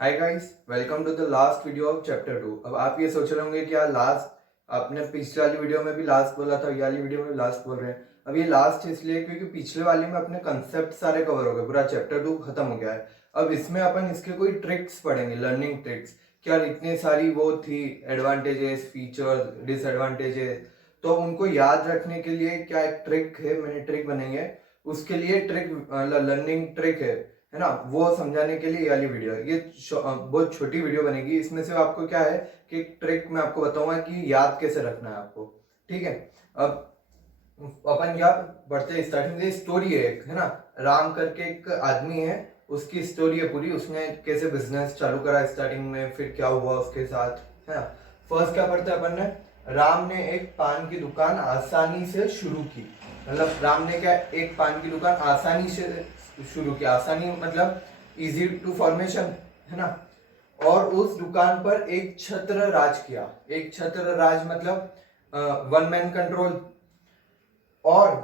Hi guys, welcome to the last video of chapter 2। अब आप ये सोच रहे होंगे कि यार लास्ट आपने पिछले वाली वीडियो में भी लास्ट बोला था, ये वाली वीडियो में भी लास्ट बोल रहे हैं। अब ये लास्ट इसलिए क्योंकि पिछले वाली में अपने कंसेप्ट सारे कवर हो गए, पूरा चैप्टर 2 खत्म हो गया है। अब इसमें अपन इसके कोई ट्रिक्स पढ़ेंगे, लर्निंग ट्रिक्स। क्या इतनी सारी वो थी, एडवांटेजेस, फीचर्स, डिसएडवांटेजेस, तो उनको याद रखने के लिए क्या एक ट्रिक है, मैंने ट्रिक बनेंगे उसके लिए। ट्रिक लर्निंग ट्रिक है ना, वो समझाने के लिए ये वाली वीडियो है। ये बहुत छोटी वीडियो बनेगी। इसमें से आपको क्या है कि ट्रिक मैं आपको बताऊंगा कि याद कैसे रखना है आपको। ठीक है, अब अपन क्या बढ़ते हैं स्टार्टिंग से। स्टोरी है एक, है ना, राम करके एक आदमी है, उसकी स्टोरी है पूरी। उसने कैसे बिजनेस चालू करा स्टार्टिंग में, फिर क्या हुआ उसके साथ, है ना। फर्स्ट क्या पढ़ते हैं अपन ने, राम ने एक पान की दुकान आसानी से शुरू की। मतलब राम ने क्या एक पान की दुकान आसानी से शुरू किया। आसानी मतलब इजी टू फॉर्मेशन, है ना। और उस दुकान पर एक छत्र राज किया। एक छत्र राज मतलब वन मैन कंट्रोल। और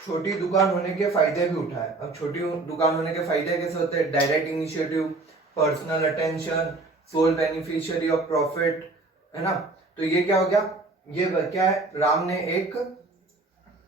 छोटी दुकान होने के फायदे भी उठाए। अब छोटी दुकान होने के फायदे कैसे होते हैं? Direct initiative, personal attention, sole beneficiary of profit, है ना। तो ये क्या हो गया, ये क्या है, राम ने एक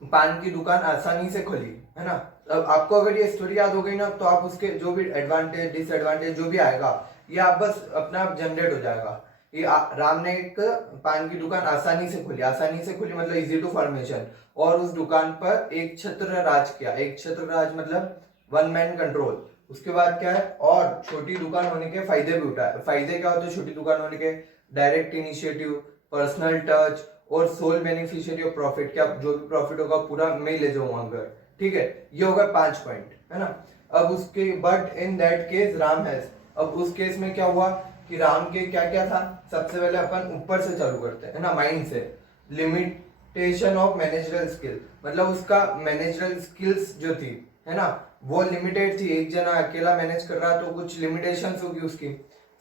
पान की दुकान आसानी से खोली, है ना। अब आपको अगर ये स्टोरी याद हो गई ना, तो आप उसके जो भी एडवांटेज डिसएडवांटेज जो भी आएगा, ये आप बस अपने आप जनरेट हो जाएगा। ये राम ने एक पान की दुकान आसानी से खोली। आसानी से खोली मतलब इजी टू फॉर्मेशन। और उस दुकान पर एक छत्र राज किया। एक छत्र राज मतलब वन मैन कंट्रोल। उसके बाद क्या है, और छोटी दुकान होने के फायदे भी उठाए। फायदे क्या होते हैं छोटी दुकान होने के? डायरेक्ट इनिशिएटिव, पर्सनल टच और सोल बेनिफिशियरी ऑफ प्रॉफिट। क्या जो भी प्रॉफिट होगा पूरा मैं ले जाऊंगा घर। ठीक है, ये होगा 5 पॉइंट, है ना। अब उसके but in that case Ram has. अब उस केस में क्या हुआ कि राम के क्या क्या था। सबसे पहले अपन ऊपर से चालू करते हैं, है ना, माइंड से। लिमिटेशन ऑफ मैनेजरल स्किल, मतलब उसका मैनेजरल स्किल्स जो थी, है ना, वो लिमिटेड थी। एक जना अकेला मैनेज कर रहा तो कुछ लिमिटेशंस होगी उसकी।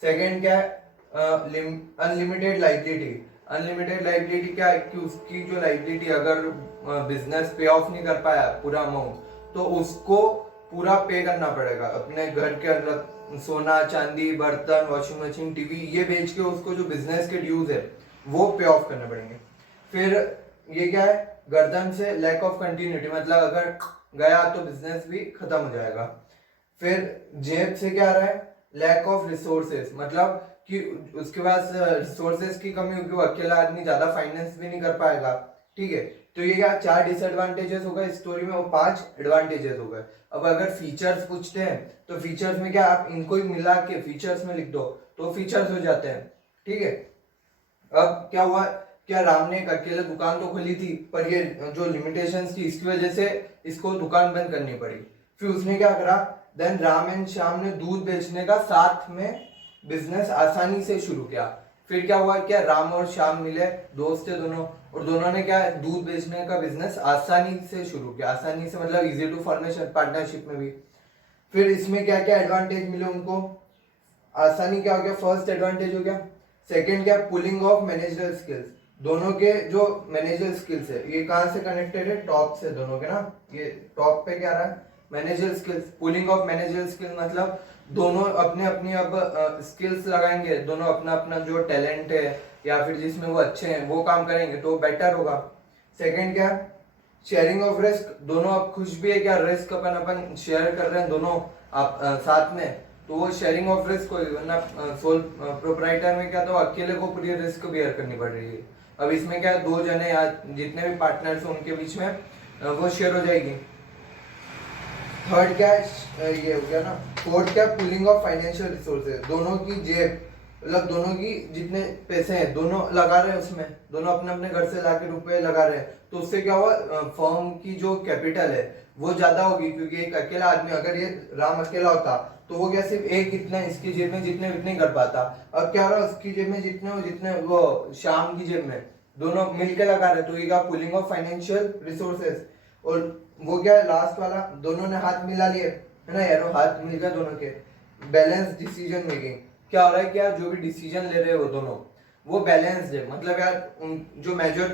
सेकंड क्या है, अनलिमिटेड लाइबिलिटी। अनलिमिटेड लाइबिलिटी क्या है कि उसकी जो लाइबिलिटी, अगर बिजनेस पे ऑफ नहीं कर पाया पूरा अमाउंट, तो उसको पूरा पे करना पड़ेगा। अपने घर के अंदर सोना चांदी, बर्तन, वॉशिंग मशीन, टीवी, ये बेच के उसको जो बिजनेस के ड्यूज है वो पे ऑफ करने पड़ेंगे। फिर ये क्या है, गर्दन से लैक ऑफ कंटिन्यूटी, मतलब अगर गया तो बिजनेस भी खत्म हो जाएगा। फिर जेब से क्या आ रहा है, लैक ऑफ रिसोर्सेस, मतलब कि उसके पास रिसोर्सेस की कमी होगी, वो अकेला आदमी ज्यादा फाइनेंस भी नहीं कर पाएगा। ठीक है, तो ये क्या 4 डिसएडवांटेजेस हो गए स्टोरी में, वो 5 एडवांटेजेस हो गए। अब अगर फीचर्स पूछते हैं तो फीचर्स में क्या, आप इनको ही मिला के फीचर्स में लिख दो तो फीचर्स हो जाते हैं। ठीक है, अब क्या हुआ, क्या राम ने एक अकेले दुकान तो खोली थी, पर ये जो लिमिटेशंस थी इसकी वजह से इसको दुकान बंद करनी पड़ी। फिर उसने क्या करा, देन राम एंड श्याम ने दूध बेचने का साथ में बिजनेस आसानी से शुरू किया। फिर क्या हुआ, क्या राम और श्याम मिले, दोस्त थे दोनों, और दोनों ने क्या दूध बेचने का बिजनेस आसानी से शुरू किया। आसानी से मतलब इजी टू फॉर्मेशन, पार्टनरशिप में भी। फिर इसमें क्या क्या एडवांटेज मिले उनको, आसानी क्या हो गया, फर्स्ट एडवांटेज हो गया। सेकंड क्या, पुलिंग ऑफ मैनेजरल स्किल्स। दोनों के जो मैनेजरल स्किल्स है, ये कहां से कनेक्टेड है, टॉप से दोनों के ना। ये टॉप पे क्या रहा है, managerial skills. Pulling of managerial skills मतलब दोनों अपने अपनी अब स्किल्स लगाएंगे, दोनों अपना अपना जो टैलेंट है या फिर जिसमें वो अच्छे हैं वो काम करेंगे तो बेटर होगा। सेकंड क्या, शेयरिंग ऑफ रिस्क। दोनों अब खुश भी है क्या, रिस्क अपन अपन शेयर कर रहे हैं दोनों आप साथ में, तो वो शेयरिंग ऑफ रिस्क होगी। वरना सोल प्रोप्राइटर में क्या, तो अकेले को पूरी रिस्क बेयर करनी पड़ रही है। अब इसमें क्या, 2 जने या जितने भी पार्टनर्स हैं उनके बीच में वो शेयर हो जाएगी। थर्ड क्या है, ये हो गया ना। फोर्थ क्या, पुलिंग ऑफ फाइनेंशियल रिसोर्सेज। दोनों की जेब, मतलब दोनों की जितने पैसे हैं दोनों लगा रहे हैं उसमें, दोनों अपने अपने घर से लाके रुपए लगा रहे हैं, तो उससे क्या हुआ, फर्म की जो कैपिटल है वो ज्यादा होगी। क्योंकि एक अकेला आदमी, अगर ये राम अकेला होता तो वो क्या सिर्फ एक इतना इसकी जेब में जितने उतने कर पाता। अब क्या हो रहा है, उसकी जेब में जितने वो श्याम की जेब में, दोनों मिलकर लगा रहे, तो ये क्या, पुलिंग ऑफ फाइनेंशियल रिसोर्सेज। और वो क्या है लास्ट वाला, दोनों ने हाथ मिला लिए, है ना यार, हाथ मिल गए दोनों के। बैलेंस डिसीजन मेकिंग, क्या हो रहा है, क्या जो भी डिसीजन ले रहे हो दोनों वो बैलेंस्ड है। मतलब यार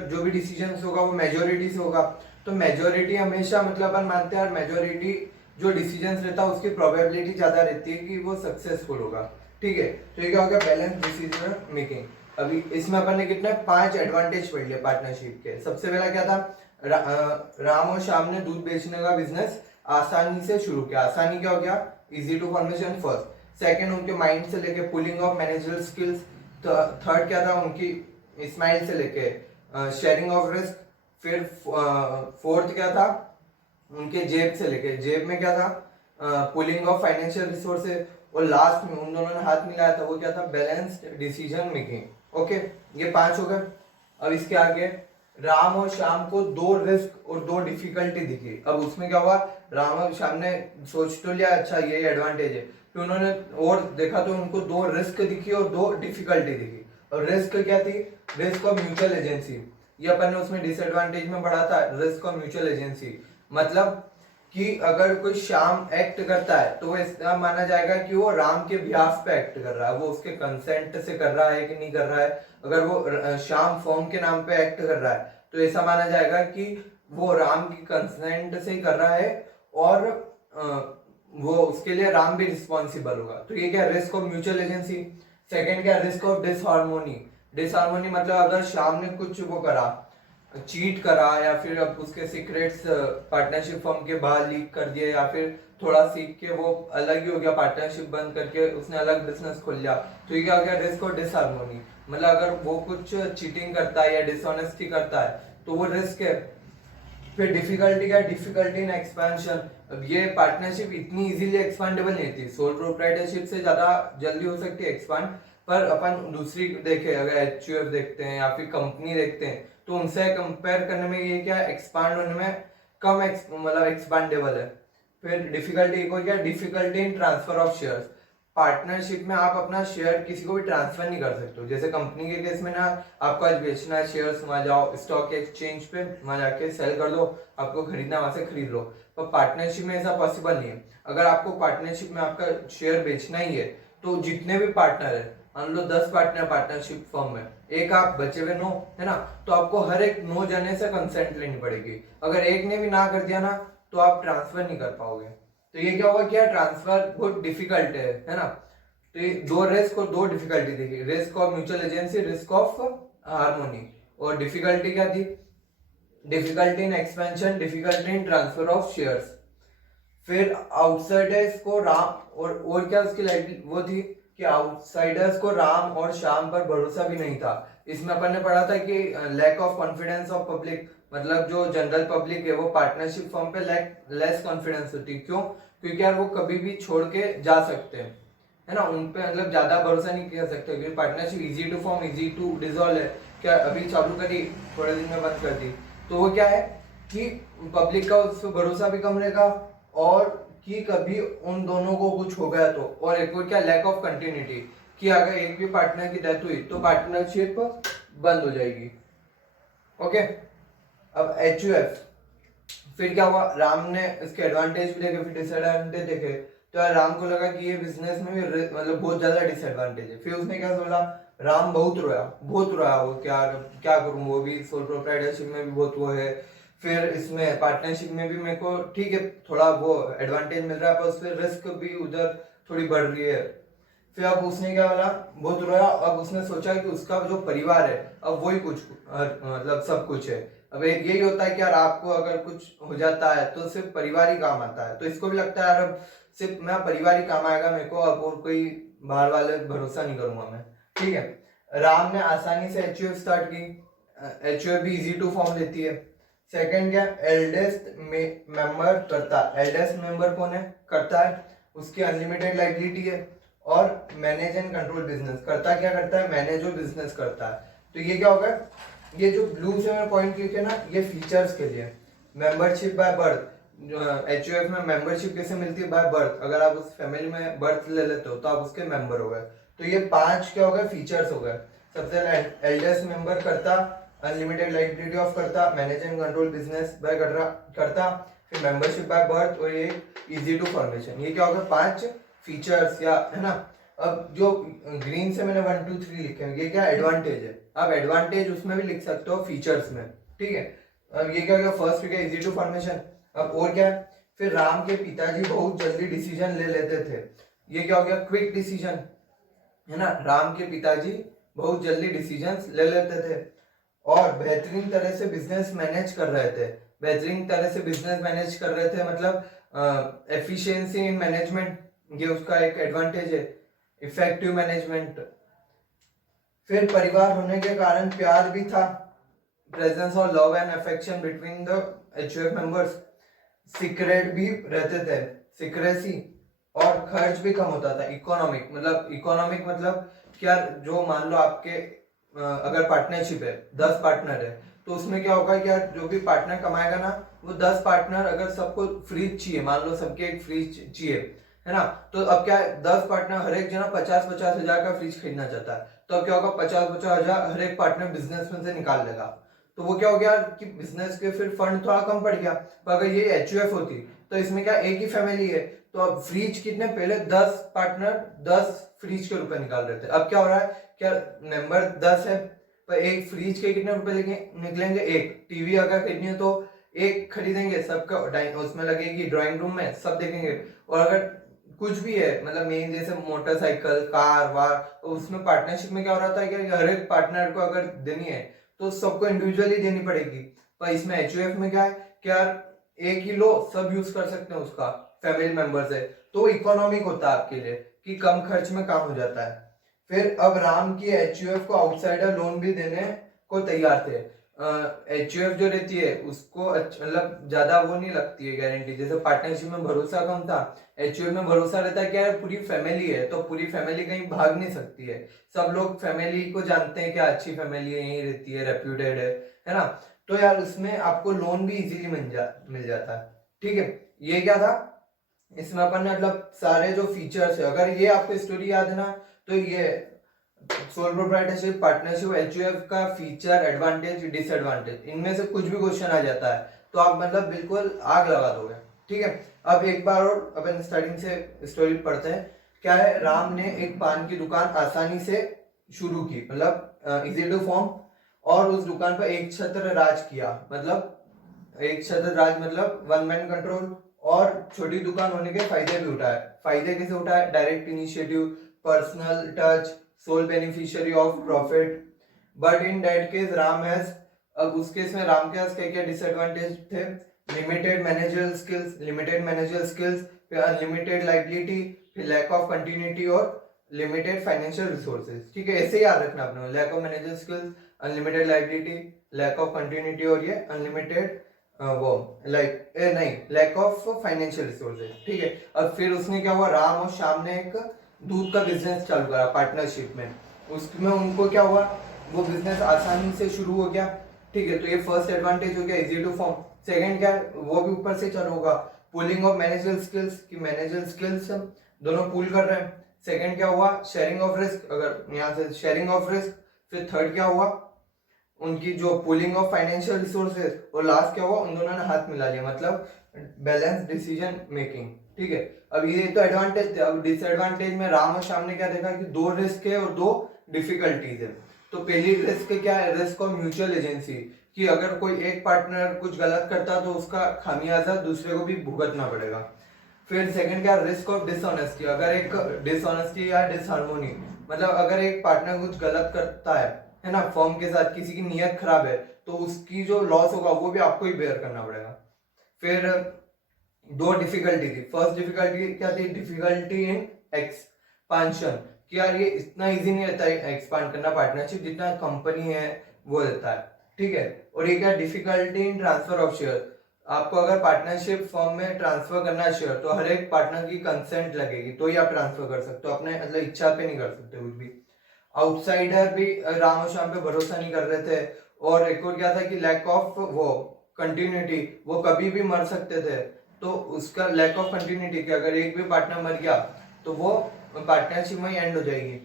जो भी डिसीजन होगा वो मेजोरिटी से होगा। तो मेजोरिटी हमेशा, मतलब अपन मानते हैं यार मेजोरिटी जो डिसीजन लेता है उसकी प्रोबेबिलिटी ज्यादा रहती है कि वो सक्सेसफुल होगा। ठीक है, तो ये क्या हो गया, बैलेंस डिसीजन मेकिंग। अभी इसमें अपन ने कितने 5 एडवांटेज पढ़ लिए पार्टनरशिप के। सबसे पहला क्या था, राम और श्याम ने दूध बेचने का बिजनेस आसानी से शुरू किया। आसानी क्या हो गया, easy to formation first. Second, उनके माइंड से लेके pulling of managerial skills. Third क्या था, उनकी स्माइल से लेके शेयरिंग ऑफ रिस्क। फिर फोर्थ क्या था, उनके जेब से लेके, जेब में क्या था, पुलिंग ऑफ फाइनेंशियल रिसोर्सेज। और लास्ट में उन दोनों ने हाथ मिलाया था, वो क्या था, बैलेंस्ड डिसीजन मेकिंग। ओके, ये 5 हो गए। अब इसके आगे राम और श्याम को 2 रिस्क और 2 डिफिकल्टी दिखी। अब उसमें क्या हुआ, राम और श्याम ने सोच तो लिया अच्छा ये एडवांटेज है, फिर उन्होंने और देखा तो उनको 2 रिस्क दिखी और 2 डिफिकल्टी दिखी। और रिस्क क्या थी, रिस्क ऑफ म्यूचुअल एजेंसी। ये अपन ने उसमें डिसएडवांटेज में पढ़ा था, रिस्क ऑफ म्यूचुअल एजेंसी। मतलब कि अगर कोई श्याम एक्ट करता है तो वो ऐसा माना जाएगा कि वो राम के बिहाफ पे एक्ट कर रहा है, वो उसके कंसेंट से कर रहा है कि नहीं कर रहा है। अगर वो श्याम फॉर्म के नाम पे एक्ट कर रहा है तो ऐसा माना जाएगा कि वो राम की कंसेंट से ही कर रहा है, और वो उसके लिए राम भी रिस्पॉन्सिबल होगा। तो ये क्या, risk of mutual agency. Second क्या, रिस्क ऑफ डिसहार्मोनी। डिसहार्मोनी मतलब अगर श्याम ने कुछ वो करा, चीट करा, या फिर अब उसके सीक्रेट्स पार्टनरशिप फर्म के बाहर लीक कर दिए, या फिर थोड़ा सीख के वो अलग ही हो गया, पार्टनरशिप बंद करके उसने अलग बिजनेस खोल लिया, तो ये क्या हो गया, रिस्क और डिसहार्मोनी। मतलब अगर वो कुछ चीटिंग करता है या डिसऑनेस्टी करता है तो वो रिस्क है। फिर डिफिकल्टी क्या, डिफिकल्टी इन एक्सपेंशन। अब ये पार्टनरशिप इतनी इजीली एक्सपांडेबल नहीं थी, सोल प्रोप्राइटरशिप से ज्यादा जल्दी हो सकती है एक्सपांड। पर अपन दूसरी देखे, अगर एचयूएफ देखते हैं या फिर कंपनी देखते हैं, तो उनसे कंपेयर करने में ये क्या, एक्सपांड होने में कम मतलब एक्सपांडेबल है। फिर डिफिकल्टी को क्या, difficulty in transfer of shares. Partnership में आप अपना शेयर किसी को भी ट्रांसफर नहीं कर सकते हो। जैसे कंपनी के केस में ना, आपको आज बेचना है शेयर्स, वहां जाओ स्टॉक एक्सचेंज पे, वहां जाके सेल कर दो, आपको खरीदना वहां से खरीद लो। पर पार्टनरशिप में ऐसा पॉसिबल नहीं है। अगर आपको पार्टनरशिप में आपका शेयर बेचना ही है तो जितने भी पार्टनर है, मान लो 10 पार्टनर पार्टनरशिप फर्म में, एक आप बचे हुए 9 है ना, तो आपको हर एक 9 जने से कंसेंट लेनी पड़ेगी। अगर एक ने भी ना कर दिया ना तो आप ट्रांसफर नहीं कर पाओगे। तो ये क्या होगा, क्या ट्रांसफर बहुत डिफिकल्ट है ना। तो ये 2 रिस्क और 2 डिफिकल्टी देखी, risk of mutual agency, risk of harmony. और डिफिकल्टी क्या थी, difficulty in expansion, difficulty in transfer of shares. फिर आउटसाइडर्स को राम और क्या उसकी लाइट वो थी कि आउटसाइडर्स को राम और श्याम पर भरोसा भी नहीं था। इसमें अपन ने पढ़ा था कि lack of confidence of public, मतलब जो जनरल पब्लिक है वो पार्टनरशिप फर्म पे लेस कॉन्फिडेंस होती है। क्यों, क्योंकि यार वो कभी भी छोड़ के जा सकते हैं, है ना, उन पे मतलब ज्यादा भरोसा नहीं कर सकते, क्योंकि partnership easy to form easy to dissolve है। क्या अभी चालू करी, थोड़े दिन में बंद कर दी, तो वो क्या है कि पब्लिक का उस पर भरोसा भी कम रहेगा, और कि कभी उन दोनों को कुछ हो गया तो। और एक और क्या, लैक ऑफ कंटिन्यूटी, कि अगर एक भी पार्टनर की डेथ हुई तो पार्टनरशिप बंद हो जाएगी। ओके, अब एचयूएफ। फिर क्या हुआ, राम ने इसके एडवांटेज भी देखे, फिर डिसएडवांटेज देखे। तो यार राम को लगा कि ये बिजनेस में भी मतलब बहुत ज्यादा डिसएडवांटेज है। फिर उसने क्या बोला, राम बहुत रोया वो, क्या क्या करूं, वो भी सोल प्रोप्राइटरशिप में भी बहुत वो है, फिर इसमें पार्टनरशिप में भी मेरे को ठीक है थोड़ा वो एडवांटेज मिल रहा है, पर उस पर रिस्क भी उधर थोड़ी बढ़ रही है। फिर अब उसने क्या बोला, बहुत रोया। अब उसने सोचा कि उसका जो परिवार है अब वही कुछ मतलब सब कुछ है। अब एक यही होता है कि यार आपको अगर कुछ हो जाता है तो सिर्फ परिवार ही काम आता है। तो इसको भी लगता है यार अब सिर्फ मैं परिवार ही काम आएगा मेरे को, अब और कोई बाहर वाले भरोसा नहीं करूंगा मैं। ठीक है, राम ने आसानी से एचयूएफ स्टार्ट की। एचयूएफ भी इजी टू फॉर्म लेती है। सेकंड क्या, एल्डेस्ट मेंबर करता है। एल्डेस्ट मेंबर कौन है, करता है, उसकी अनलिमिटेड लाइबिलिटी है, और मैनेज एंड कंट्रोल बिजनेस। करता क्या करता है, मैनेज और बिजनेस करता है। तो ये क्या होगा, ये जो ब्लू से मैं पॉइंट किए ना, ये फीचर्स के लिए। मेंबरशिप बाय बर्थ, एचयूएफ में मेंबरशिप कैसे मिलती है, बाय बर्थ। अगर आप उस फैमिली में बर्थ ले लेते हो तो आप उसके मेंबर हो गए। तो ये 5 क्या हो गए, फीचर्स हो गए। सबसे पहले एल्डेस्ट मेंबर करता, अनलिमिटेड लाइबिलिटी ऑफ करता, manage and control business by करता, फिर मेंबरशिप बाय बर्थ, और ये इजी टू फॉर्मेशन। ये क्या होगा, 5 फीचर्स, या है ना। अब जो ग्रीन से मैंने 1 2 3 लिखे हैं, ये क्या एडवांटेज है। आप एडवांटेज उसमें भी लिख सकते हो फीचर्स में। ठीक है, अब ये क्या हो गया, फर्स्ट क्या, इजी टू फॉर्मेशन। अब और क्या है, फिर राम के पिताजी बहुत जल्दी डिसीजन ले लेते थे। ये क्या हो गया, क्विक डिसीजन, है ना। राम के पिताजी बहुत जल्दी डिसीजंस ले लेते थे और बेहतरीन तरह से बिजनेस मैनेज कर रहे थे। बेहतरीन तरह से बिजनेस मैनेज कर रहे थे मतलब एफिशिएंसी इन मैनेजमेंट, ये उसका एक एडवांटेज है, इफेक्टिव मैनेजमेंट। फिर परिवार होने के कारण प्यार भी था, presence of love and affection between the HUF members. Secret भी रहते थे, सीक्रेसी, और खर्च भी कम होता था। इकोनॉमिक मतलब क्या, जो मान लो आपके अगर पार्टनरशिप है, 10 पार्टनर है, तो उसमें क्या होगा, क्या जो भी पार्टनर कमाएगा ना, वो 10 पार्टनर अगर सबको फ्रिज चाहिए, मान लो सबके एक फ्रिज चाहिए, है ना, तो अब क्या है, 10 पार्टनर हर एक जना 50-50 हजार का फ्रिज खरीदना चाहता है, तो अब क्या होगा, 50-50 हजार हर एक पार्टनर बिजनेस में से निकाल लेगा। तो वो क्या हो गया कि बिजनेस के फिर फंड थोड़ा कम पड़ गया। पर अगर ये एचयूएफ होती तो इसमें क्या, एक ही फैमिली है, तो अब फ्रिज कितने, पहले 10 पार्टनर 10 फ्रिज के रुपए निकाल रहे थे, अब क्या हो रहा है, क्या मेंबर 10 है, पर एक फ्रिज के कितने रुपए निकलेंगे, एक टीवी अगर खरीदनी है तो एक खरीदेंगे, सबका उसमें लगेगी, ड्राइंग रूम में सब देखेंगे। और अगर कुछ भी है मतलब मेन जैसे मोटरसाइकिल, कार वार, तो उसमें पार्टनरशिप में क्या हो रहा था, क्या हर एक पार्टनर को अगर देनी है तो सबको इंडिविजुअली देनी पड़ेगी। पर इसमें एचयूएफ में क्या है, क्या एक ही लो, सब यूज कर सकते हैं उसका, फैमिली मेंबर्स है, तो इकोनॉमिक होता है आपके लिए कि कम खर्च में काम हो जाता है। फिर अब राम की एचयूएफ को आउटसाइडर लोन भी देने को तैयार थे। एचयूएफ जो रहती है उसको मतलब ज्यादा वो नहीं लगती है गारंटी, जैसे पार्टनरशिप में भरोसा कम था, एचयूएफ में भरोसा रहता है, क्या है पूरी फैमिली है, तो पूरी फैमिली कहीं भाग नहीं सकती है, सब लोग फैमिली को जानते हैं कि अच्छी फैमिली यहीं रहती है, रेप्यूटेड है ना, तो यार उसमें आपको लोन भी इजीली मिल जाता है। ठीक है, ये क्या था, इसमें अपन ने मतलब सारे जो फीचर्स है, अगर ये आपको स्टोरी याद है ना, तो ये सोल प्रोप्राइटरशिप, पार्टनरशिप, एचयूएफ का फीचर, एडवांटेज, डिसएडवांटेज, इनमें से कुछ भी क्वेश्चन आ जाता है तो आप मतलब बिल्कुल आग लगा दोगे। ठीक है, अब एक बार और अपन स्टार्टिंग से स्टोरी पढ़ते हैं। क्या है, राम ने एक पान की दुकान आसानी से शुरू की, मतलब इजी टू फॉर्म, और उस दुकान पर एक छत्र राज किया, मतलब एक छत्र राज मतलब वन मैन कंट्रोल, और छोटी दुकान होने के फायदे भी उठाए। फायदे कैसे उठाए, direct initiative, personal touch, sole beneficiary of profit. But in that case Ram has, अब उस केस में राम के पास क्या क्या डिसएडवांटेज थे, लिमिटेड मैनेजरियल स्किल्स, फिर अनलिमिटेड लाइबिलिटी, फिर लैक ऑफ कंटिन्यूटी और लिमिटेड फाइनेंशियल रिसोर्सेज। ठीक है, ऐसे याद रखना आपने, lack of managerial skills, unlimited liability, lack of continuity, और ये अनलिमिटेड वो लैक ऑफ फाइनेंशियल रिसोर्सेज। ठीक है, अब फिर उसने क्या हुआ, राम और श्याम ने एक दूध का बिजनेस चालू करा पार्टनरशिप में, उसमें उनको क्या हुआ, वो बिजनेस आसानी से शुरू हो गया। ठीक है, तो ये फर्स्ट एडवांटेज हो गया, इजी टू फॉर्म। सेकंड क्या है, वो भी ऊपर से चालू होगा, पुलिंग ऑफ मैनेजरियल स्किल्स, कि मैनेजरियल स्किल्स दोनों पुल कर रहे हैं। सेकंड क्या हुआ, शेयरिंग ऑफ रिस्क, अगर यहाँ से शेयरिंग ऑफ रिस्क। फिर थर्ड क्या हुआ, उनकी जो पुलिंग ऑफ फाइनेंशियल रिसोर्सेज, और लास्ट क्या हुआ, उन दोनों ने हाथ मिला लिया, मतलब बैलेंस डिसीजन मेकिंग। ठीक है, अब ये तो एडवांटेज थे। अब डिसएडवांटेज में राम और श्याम ने क्या देखा कि 2 रिस्क है और 2 डिफिकल्टीज है। तो पहली रिस्क क्या है, रिस्क ऑफ म्यूचुअल एजेंसी, कि अगर कोई एक पार्टनर कुछ गलत करता तो उसका खामियाजा दूसरे को भी भुगतना पड़ेगा। फिर सेकंड क्या, रिस्क ऑफ डिसऑनेस्टी, अगर एक डिसऑनेस्टी या डिसहार्मोनी, मतलब अगर एक पार्टनर कुछ गलत करता है ना, फर्म के साथ किसी की नीयत खराब है, तो उसकी जो लॉस होगा वो भी आपको ही बेयर करना पड़ेगा। फिर 2 डिफिकल्टी थी। फर्स्ट डिफिकल्टी क्या थी, डिफिकल्टी इन एक्सपांशन, कि यार ये इतना इजी नहीं रहता है एक्सपांड करना पार्टनरशिप, जितना कंपनी है वो रहता है। ठीक है, और ये क्या, difficulty in transfer of share, आपको अगर पार्टनरशिप फर्म में ट्रांसफर करना है शेयर, तो हर एक पार्टनर की कंसेंट लगेगी, तो ही आप ट्रांसफर कर सकते हो, अपने मतलब इच्छा पे नहीं कर सकते कुछ भी। आउटसाइडर भी राम और श्याम पे भरोसा नहीं कर रहे थे। और एक और क्या था कि लैक ऑफ वो कंटिन्यूटी, वो कभी भी मर सकते थे, तो उसका लैक ऑफ कंटिन्यूटी, कि अगर एक भी पार्टनर मर गया तो वो पार्टनरशिप में एंड हो जाएगी।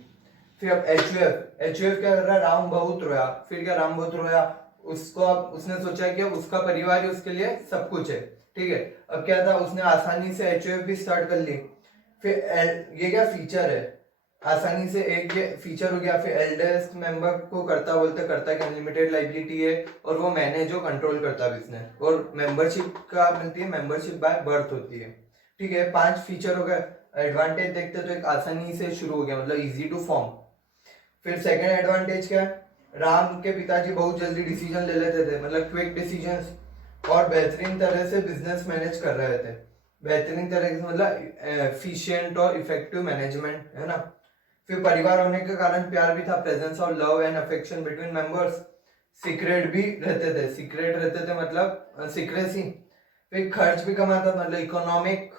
फिर अब एचयूएफ क्या कर रहा है, राम बहुत रोया। फिर क्या, राम बहुत रोया, उसको अब उसने सोचा कि अब उसका परिवार ही उसके लिए सब कुछ है। ठीक है, अब क्या था, उसने आसानी से एचयूएफ भी स्टार्ट कर ली। फिर ये क्या फीचर है, आसानी से एक ये फीचर हो गया, फिर एल्डेस्ट मेंबर को करता कि अनलिमिटेड लाइबिलिटी है और वो मैनेज और कंट्रोल करता बिजनेस, और मेंबरशिप का मिलती है, मेंबरशिप बाय बर्थ होती है। ठीक है, 5 फीचर हो गए। एडवांटेज देखते तो एक आसानी से शुरू हो गया, मतलब इजी टू फॉर्म। फिर सेकंड एडवांटेज क्या है, राम के पिताजी बहुत जल्दी डिसीजन ले लेते थे, मतलब क्विक डिसीजंस, और बेहतरीन तरह से बिजनेस मैनेज कर रहे थे। बेहतरीन तरह से मतलब एफिशिएंट और इफेक्टिव मैनेजमेंट, है ना। फिर परिवार होने के कारण प्यार भी था, presence of love and affection between members. Secret भी रहते थे, सीक्रेट रहते थे मतलब सीक्रेसी। फिर खर्च भी कम आता, मतलब इकोनॉमिक।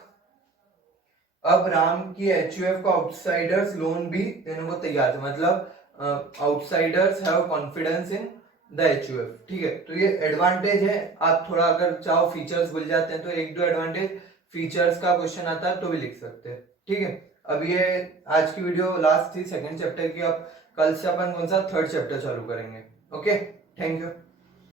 अब राम की एचयूएफ को आउटसाइडर्स लोन भी देने को तैयार थे, मतलब outsiders have confidence in the HUF. ठीक है, तो ये एडवांटेज है। आप थोड़ा अगर चाहो फीचर्स भूल जाते हैं तो एक दो एडवांटेज फीचर्स का क्वेश्चन आता है तो भी लिख सकते हैं। ठीक है, अब ये आज की वीडियो लास्ट थी सेकंड चैप्टर की। अब कल से अपन कौन सा थर्ड चैप्टर चालू करेंगे। Okay, thank you.